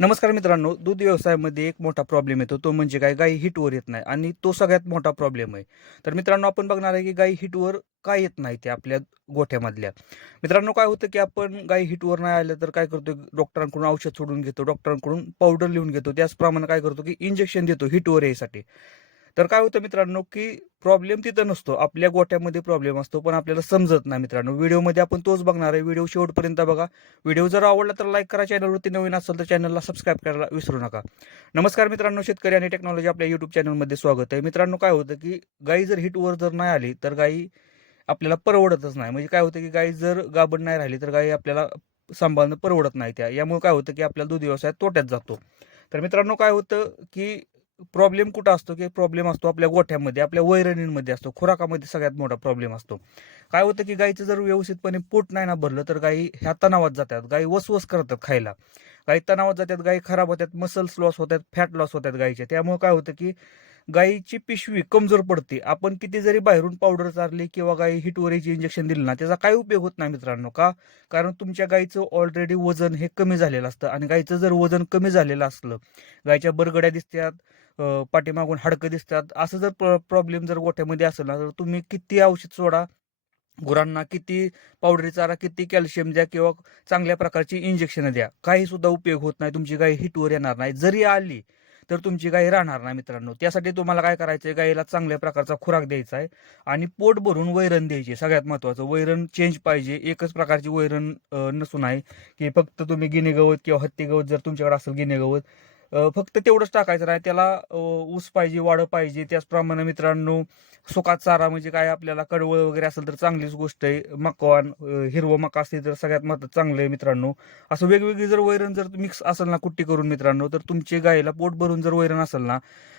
नमस्कार मित्रांनो दूध व्यवसायामध्ये एक मोठा प्रॉब्लेम येतो. तो म्हणजे काय? गाई हिटवर येत नाही आणि तो सगळ्यात मोठा प्रॉब्लेम आहे. तर मित्रांनो आपण बघणार आहे की गाई हिटवर काय येत नाही ते आपल्या गोठ्यामधल्या. मित्रांनो काय होतं की आपण गाई हिटवर नाही आलं तर काय करतो डॉक्टरांकडून औषध सोडून घेतो डॉक्टरांकडून पावडर लिहून घेतो. त्याचप्रमाणे काय करतो की इंजेक्शन देतो हिटवर यायसाठी. तर काय होतं मित्रांनो की प्रॉब्लेम तिथं नसतो. आपल्या गोठ्यामध्ये प्रॉब्लेम असतो पण आपल्याला समजत नाही मित्रांनो. व्हिडिओमध्ये आपण तोच बघणार आहे. व्हिडिओ शेवटपर्यंत बघा. व्हिडिओ जर आवडला तर लाईक करा. चॅनलवरती नवीन असेल तर चॅनलला सबस्क्राईब करायला विसरू नका. नमस्कार मित्रांनो. शेतकरी आणि टेक्नॉलॉजी आपल्या युट्यूब चॅनलमध्ये स्वागत आहे. मित्रांनो काय होतं की गाई जर हिटवर जर नाही आली तर गाई आपल्याला परवडतच नाही. म्हणजे काय होतं की गाई जर गाबड नाही राहिली तर गाई आपल्याला सांभाळणं परवडत नाही त्या. यामुळे काय होतं की आपल्याला दूध व्यवसाय तोट्यात जातो. तर मित्रांनो काय होतं की प्रॉब्लेम कुठं असतो की प्रॉब्लेम असतो आपल्या गोठ्यामध्ये आपल्या वैरणींमध्ये असतो. खुराकामध्ये सगळ्यात मोठा प्रॉब्लेम असतो. काय होतं की गाईचं जर व्यवस्थितपणे पोट नाही ना भरलं तर गाई ह्या तणावात जातात. गाई वसवस करतात खायला. गाई तणावात जातात गाई खराब होतात मसल्स लॉस होतात फॅट लॉस होतात गाईच्या त्यामुळे काय होतं की गाईची पिशवी कमजोर पडते. आपण किती जरी बाहेरून पावडर चारली किंवा गायी हिटवरीची इंजेक्शन दिलं ना त्याचा काही उपयोग होत नाही मित्रांनो का? कारण तुमच्या गाईचं ऑलरेडी वजन हे कमी झालेलं असतं आणि गाईचं जर वजन कमी झालेलं असलं गाईच्या बरगड्या दिसतात पाठीमागून हाडकं दिसतात असं जर प्रॉब्लेम जर गोठ्यामध्ये असेल ना तर तुम्ही किती औषध सोडा गुरांना किती पावडरी चारा किती कॅल्शियम द्या किंवा चांगल्या प्रकारची इंजेक्शन द्या. काही सुद्धा उपयोग होत नाही तुमची गाय हिटवर येणार नाही. जरी आली तर तुमची गाय राहणार नाही मित्रांनो. त्यासाठी तुम्हाला काय करायचं आहे गायीला चांगल्या प्रकारचा खुराक द्यायचा आहे आणि पोट भरून वैरण द्यायची. सगळ्यात महत्वाचं वैरण चेंज पाहिजे. एकच प्रकारची वैरण नसून आहे की फक्त तुम्ही गिने गवत किंवा हत्ती गवत जर तुमच्याकडे असेल गिने गवत फक्त तेवढंच टाकायचं नाही. त्याला ऊस पाहिजे वाढ पाहिजे त्याचप्रमाणे मित्रांनो सुका चारा म्हणजे काय आपल्याला कडवळ वगैरे असेल तर चांगलीच गोष्ट आहे. मकवान हिरवं मका असते तर सगळ्यात महत्त्व चांगलं आहे मित्रांनो. असं वेगवेगळी जर वैरण जर मिक्स असेल ना कुट्टी करून मित्रांनो तर तुमचे गायीला पोट भरून जर वैरण असेल ना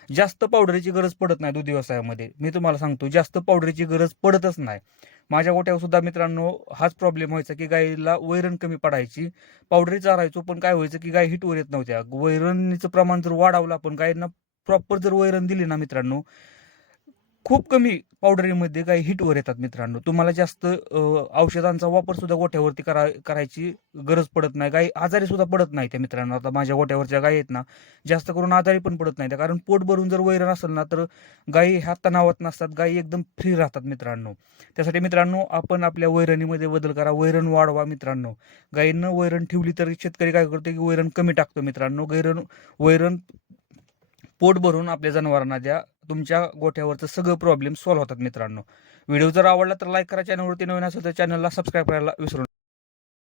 जास्त पावडरीची गरज पडत नाही दूध व्यवसायामध्ये मी तुम्हाला सांगतो जास्त पावडरीची गरज पडतच नाही. माझ्या गोट्यावर सुद्धा मित्रांनो हाच प्रॉब्लेम व्हायचा की गायीला वैरण कमी पडायची. पावडरी चारायचो पण काय व्हायचं की गाय हिटवर येत नव्हत्या. वैरणीचं प्रमाण जर वाढवलं आपण गायींना प्रॉपर जर वैरण दिली ना मित्रांनो खूप कमी पावडरीमध्ये काही हिटवर येतात मित्रांनो. तुम्हाला जास्त औषधांचा वापर सुद्धा गोठ्यावरती करा करायची गरज पडत नाही. गाय आजारी सुद्धा पडत नाही त्या मित्रांनो. आता माझ्या गोठ्यावरच्या गायी आहेत ना जास्त करून आजारी पण पडत नाही. त्या कारण पोट भरून जर वैरण असेल ना तर गायी ह्या तणावात नसतात. गायी एकदम फ्री राहतात मित्रांनो. त्यासाठी मित्रांनो आपण आपल्या वैरणीमध्ये बदल करा. वैरण वाढवा मित्रांनो. गायीनं वैरण ठेवली तर शेतकरी काय करतो की वैरण कमी टाकतो मित्रांनो. गैरण वैरण पोट भरून आपल्या जनावरांना द्या. तुमच्या गोठ्यावरचं सगळं प्रॉब्लेम सॉल्व्ह होतात मित्रांनो. व्हिडिओ जर आवडला तर लाईक करा चॅनलवरती नवीन असेल तर चॅनलला सबस्क्राईब करायला विसरू